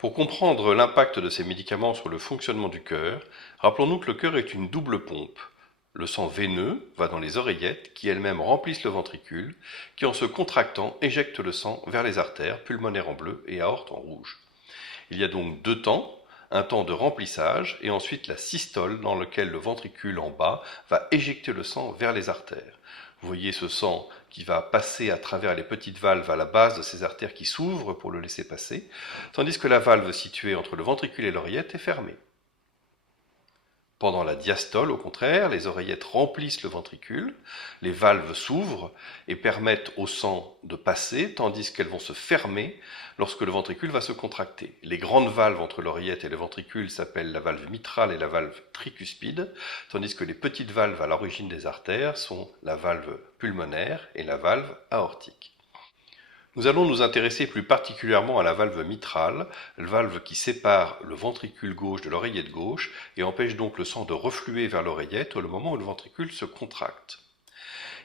Pour comprendre l'impact de ces médicaments sur le fonctionnement du cœur, rappelons-nous que le cœur est une double pompe. Le sang veineux va dans les oreillettes qui elles-mêmes remplissent le ventricule, qui en se contractant éjecte le sang vers les artères, pulmonaires en bleu et aorte en rouge. Il y a donc deux temps, un temps de remplissage et ensuite la systole dans lequel le ventricule en bas va éjecter le sang vers les artères. Vous voyez ce sang qui va passer à travers les petites valves à la base de ces artères qui s'ouvrent pour le laisser passer, tandis que la valve située entre le ventricule et l'oreillette est fermée. Pendant la diastole, au contraire, les oreillettes remplissent le ventricule, les valves s'ouvrent et permettent au sang de passer, tandis qu'elles vont se fermer lorsque le ventricule va se contracter. Les grandes valves entre l'oreillette et le ventricule s'appellent la valve mitrale et la valve tricuspide, tandis que les petites valves à l'origine des artères sont la valve pulmonaire et la valve aortique. Nous allons nous intéresser plus particulièrement à la valve mitrale, valve qui sépare le ventricule gauche de l'oreillette gauche et empêche donc le sang de refluer vers l'oreillette au moment où le ventricule se contracte.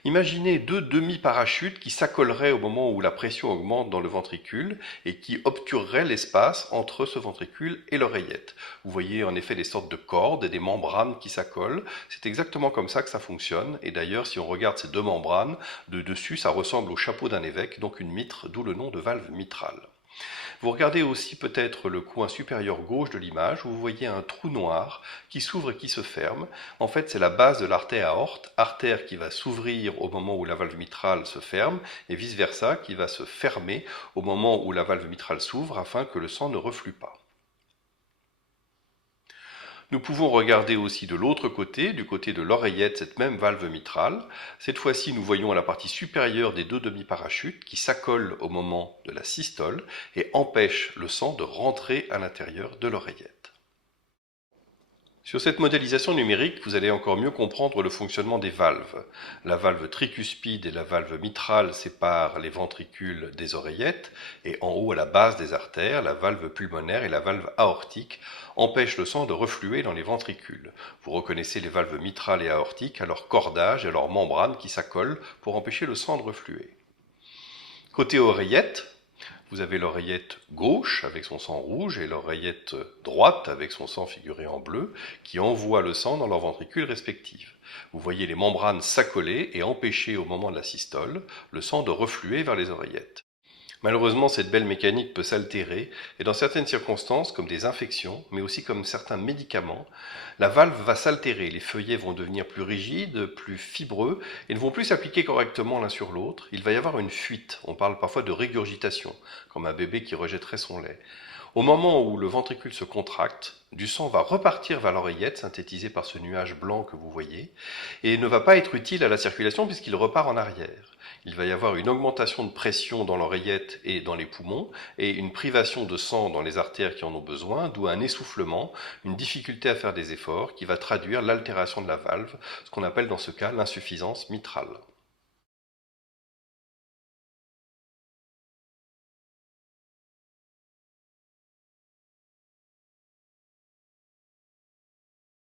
Imaginez deux demi-parachutes qui s'accoleraient au moment où la pression augmente dans le ventricule et qui obtureraient l'espace entre ce ventricule et l'oreillette. Vous voyez en effet des sortes de cordes et des membranes qui s'accolent. C'est exactement comme ça que ça fonctionne. Et d'ailleurs, si on regarde ces deux membranes, de dessus, ça ressemble au chapeau d'un évêque, donc une mitre, d'où le nom de valve mitrale. Vous regardez aussi peut-être le coin supérieur gauche de l'image où vous voyez un trou noir qui s'ouvre et qui se ferme. En fait, c'est la base de l'artère aorte, artère qui va s'ouvrir au moment où la valve mitrale se ferme et vice-versa qui va se fermer au moment où la valve mitrale s'ouvre afin que le sang ne reflue pas. Nous pouvons regarder aussi de l'autre côté, du côté de l'oreillette, cette même valve mitrale. Cette fois-ci, nous voyons la partie supérieure des deux demi-parachutes qui s'accolent au moment de la systole et empêchent le sang de rentrer à l'intérieur de l'oreillette. Sur cette modélisation numérique, vous allez encore mieux comprendre le fonctionnement des valves. La valve tricuspide et la valve mitrale séparent les ventricules des oreillettes et en haut à la base des artères, la valve pulmonaire et la valve aortique empêchent le sang de refluer dans les ventricules. Vous reconnaissez les valves mitrales et aortiques à leur cordage et à leurs membranes qui s'accolent pour empêcher le sang de refluer. Côté oreillette, vous avez l'oreillette gauche avec son sang rouge et l'oreillette droite avec son sang figuré en bleu qui envoient le sang dans leurs ventricules respectifs. Vous voyez les membranes s'accoler et empêcher au moment de la systole le sang de refluer vers les oreillettes. Malheureusement, cette belle mécanique peut s'altérer et dans certaines circonstances, comme des infections, mais aussi comme certains médicaments, la valve va s'altérer, les feuillets vont devenir plus rigides, plus fibreux et ne vont plus s'appliquer correctement l'un sur l'autre. Il va y avoir une fuite, on parle parfois de régurgitation, comme un bébé qui rejetterait son lait. Au moment où le ventricule se contracte, du sang va repartir vers l'oreillette, synthétisé par ce nuage blanc que vous voyez, et ne va pas être utile à la circulation puisqu'il repart en arrière. Il va y avoir une augmentation de pression dans l'oreillette et dans les poumons, et une privation de sang dans les artères qui en ont besoin, d'où un essoufflement, une difficulté à faire des efforts, qui va traduire l'altération de la valve, ce qu'on appelle dans ce cas l'insuffisance mitrale.